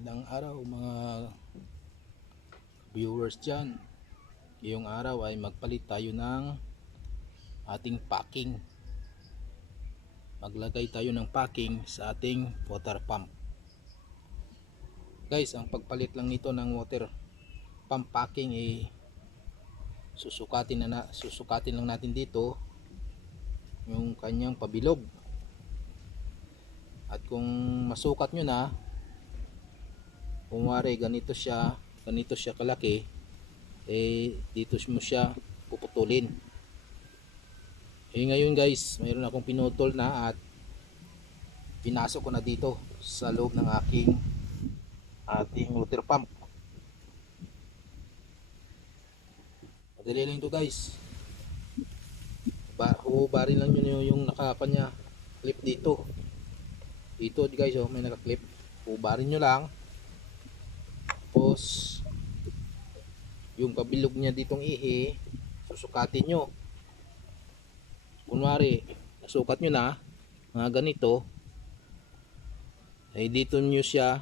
Magandang araw mga viewers dyan. Ngayong araw ay magpalit tayo ng ating packing. Maglagay tayo ng packing sa ating water pump. Guys, ang pagpalit lang nito ng water pump packing ay susukatin na, na susukatin lang natin dito yung kanyang pabilog. At kung masukat nyo na, kumwari ganito siya ganito siya kalaki eh dito mo siya puputulin. Eh ngayon guys mayroon akong pinutol na at pinasok ko na dito sa loob ng aking ating water pump. Madali lang ito guys. Ba hubarin lang nyo yung nakakanya clip dito. Dito guys oh may naka-clip. Hubarin nyo lang tapos yung pabilog niya ditong ihi susukatin nyo. Kunwari nasukat nyo na mga ganito ay dito nyo siya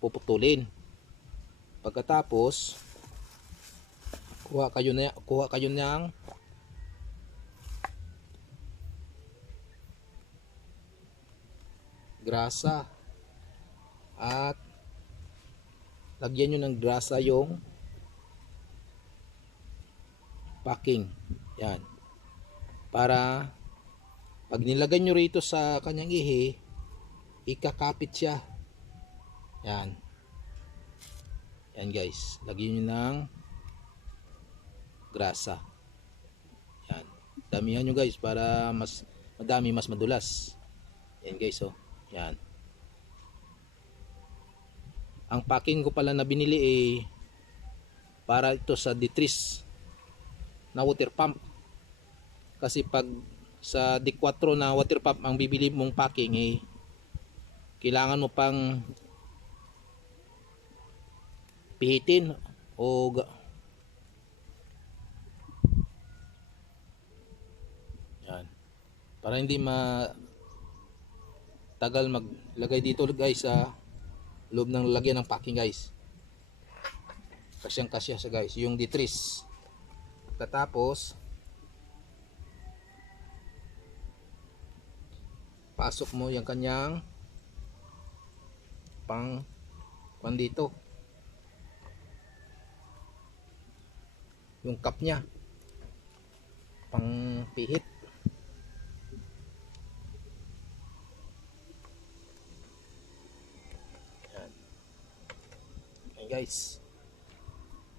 puputulin. Pagkatapos kuha kayo na kuha kayo ng grasa at lagyan nyo ng grasa yung packing. Yan. Para pag nilagay nyo rito sa kanyang ihi ikakapit siya. Yan. Yan guys. Lagyan nyo ng grasa. Yan. Damihan nyo guys para mas madami mas madulas. Yan guys oh. Yan ang packing ko pala na binili eh para ito sa D3 na water pump. Kasi pag sa D4 na water pump ang bibili mong packing eh kailangan mo pang pihitin o yan. Para hindi ma tagal maglagay dito guys sa loob ng lalagyan ng packing guys. Kasyang kasya siya guys. Yung ditris pagkatapos pasok mo yung kanyang pang kwan dito. Yung cup nya pang pihit Yan guys.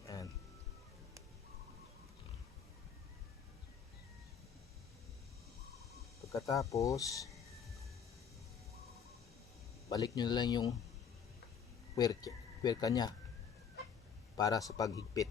Yan. Pagkatapos balik nyo na lang yung kwerka, nya para sa paghigpit.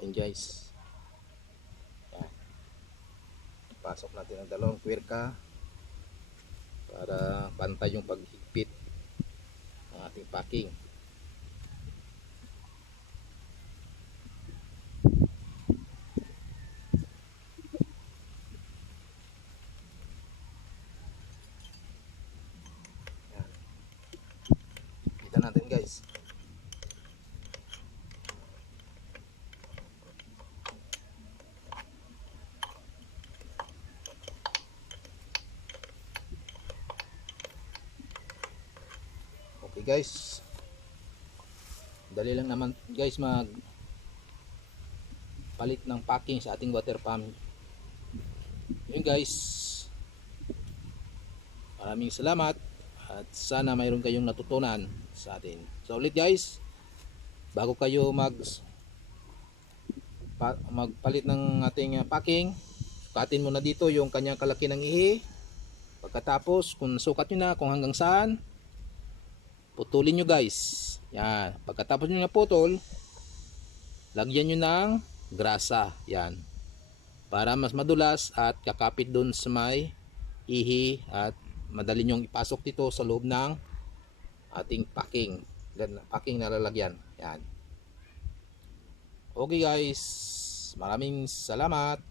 Ayan guys. Yan. Pasok natin ang dalawang kwerka para pantay yung paghigpit ng ating packing. Natin guys. Okay guys. Dali lang naman guys mag palit ng packing sa ating water pump. Yun guys. Maraming salamat at sana mayroon kayong natutunan sa atin. So ulit guys, bago kayo mag pa, magpalit ng ating uh, packing, sukatin mo na dito yung kanyang kalaki ng ihi. Pagkatapos, kung nasukat nyo na kung hanggang saan, putulin nyo guys. Yan. Pagkatapos nyo na putol lagyan nyo ng grasa. Yan. Para mas madulas at kakapit dun sa may ihi at madali nyong ipasok dito sa loob ng ating packing. Packing na lalagyan. Yan. Okay guys. Maraming salamat